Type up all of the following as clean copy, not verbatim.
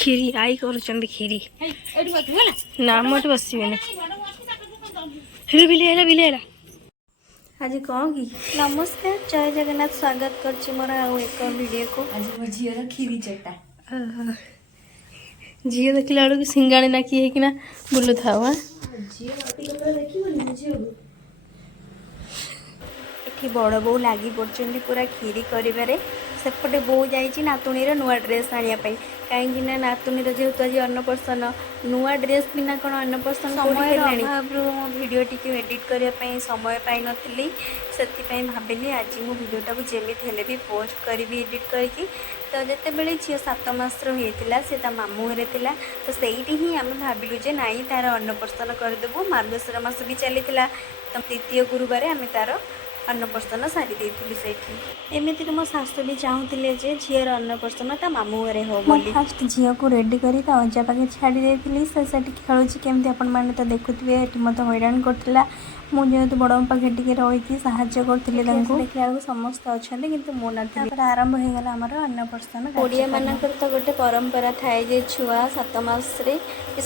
खीरी आई कर खीरी ना मोटे बस बिलेला आज कौन की नमस्कार जय जगन्नाथ स्वागत कर मोर आउ एक वीडियो को आज मो झीर खीरी चटा झील देखला बेलू सिंगाणी नाकी है बुलू था ये बड़ बो लगी पड़े पूरा खीरी कर सेपटे बो जाइए नातुणीर नुआ ड्रेस आने कहीं नातुणीर जेहेतु आज अन्नप्रसन नुआ ड्रेस बिना कौन अन्नप्रसन समय अभाव भिडियो टी एडिट करने समय पाई नी से भाविली आज मो भिडियोटा को जमी हेले भी पोस्ट करी एडिट करके तो जिते बड़े झील 7 मासर होता से मामू घरे थिला तो सही ही आम भाविलु जे नाई तार अन्नप्रसन करदेबू मार्गशीर मास भी चली तो द्वितीय गुरुवार आम तार अन्नप्रसन सारी देती से एमती मो शाशु भी चाहूले झीर अन्नप्रसन ता मामू घरे हो फास्ट झील को रेडी कर अजा पाखे छाड़ी देती से खेलुँ केमती आपण तो देखुए ये मत हैरान करता मुझे बड़ पाखे टे रही साहाଯ୍य करी देखा समस्त अच्छा कि मो ना आरंभ हो गला आमर अन्नप्रसन ओडिया मानकर तो गोटे परंपरा थाए जे छुआ 7 मास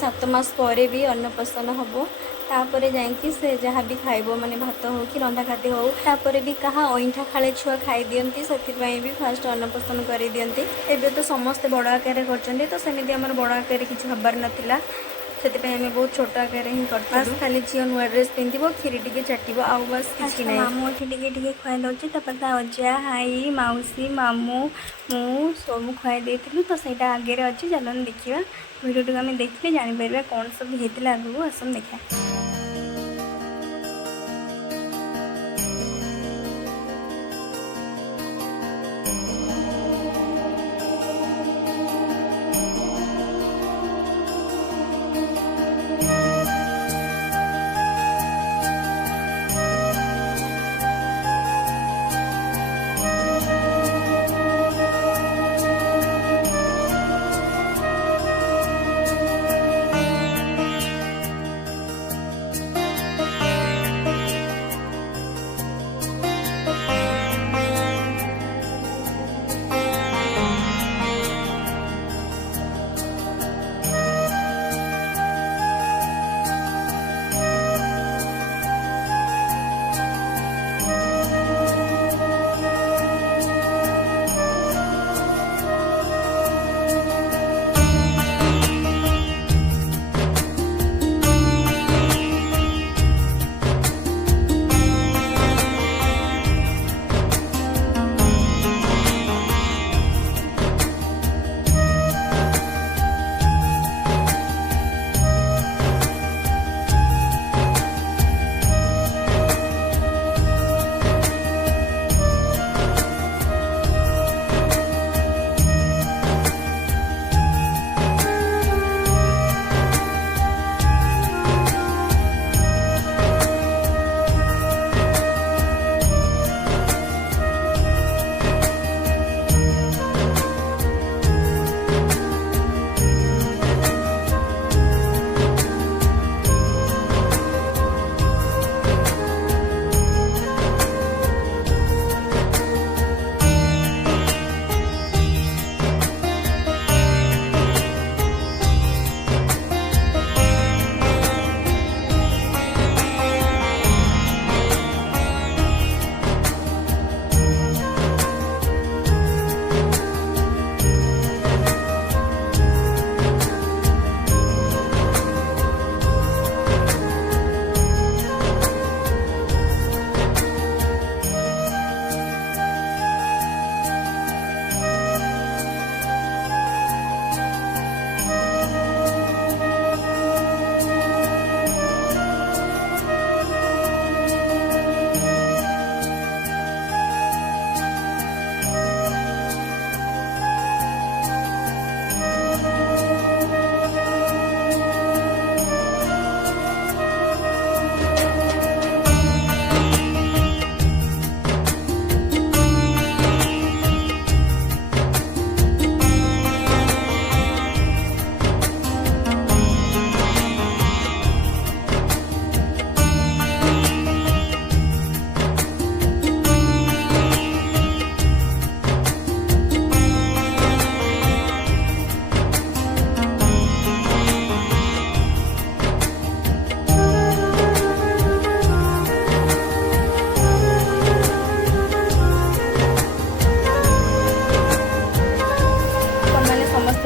7 मास पर भी अन्नप्रसन हम तापर जाइए से जहाँ भी खाइब माने भात हो कि रंधा खाद्य हो तापर भी कहा अईठा खाले छुआ खाई दियंती से भी फास्ट अन्नप्रसन कर दियंती एबे तो समस्ते बड़ आकार कर तो सेमती आमर बड़ आकार किसी हबार नाला से बहुत छोट आकार ही कर खाली झील नुआ ड्रेस पिंधब खीरी टी चाटब आउ बस कि मामू ये खुआई दौर तापर अजा हाई मौसी मामू मु सब खुआई देलु तो सहीटा आगे अच्छी चलन देखा भिडियो टी आम देखिले जापर कौन सब होता आगू आसन देखा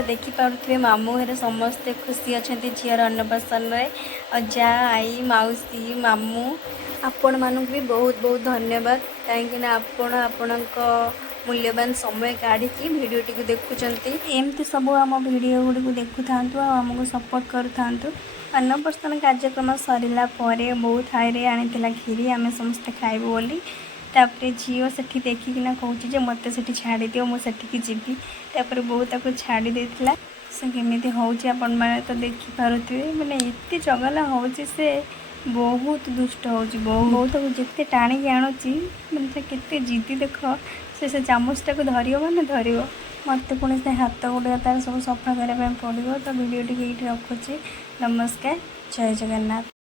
देखिपे मामू घर समस्ते खुशी अच्छा झीर अन्नप्राशन अजा आई मौसी मामू आपण मानक भी बहुत बहुत धन्यवाद कहीं आपण मूल्यवान समय काढ़ी भिडटी को देखुंत एमती सब आम भिडियो गुड़ी देखु था आमको सपोर्ट करूँ अन्नप्राशन कार्यक्रम सरला बहुत हाई आनी खीरी आम समस्ते खाइबू बोली तापर झील से देखिकिना कहे मत से छाड़ दियो मुझे जीवी तापर बो ताको छाड़ी देथिला से केमिति होउची आपण माने तो देखि पारुथिबे माने एते चगला होउची से बहुत दुष्ट होउची बहुत जिते टाणी आणुची माने से केते जिद्दी देख से चामचटा को धरियो माने धरियो मत पुणी से हाथ गुड़ा तार सब सफा करने पड़ो तो वीडियो टी रखुची नमस्कार जय जगन्नाथ।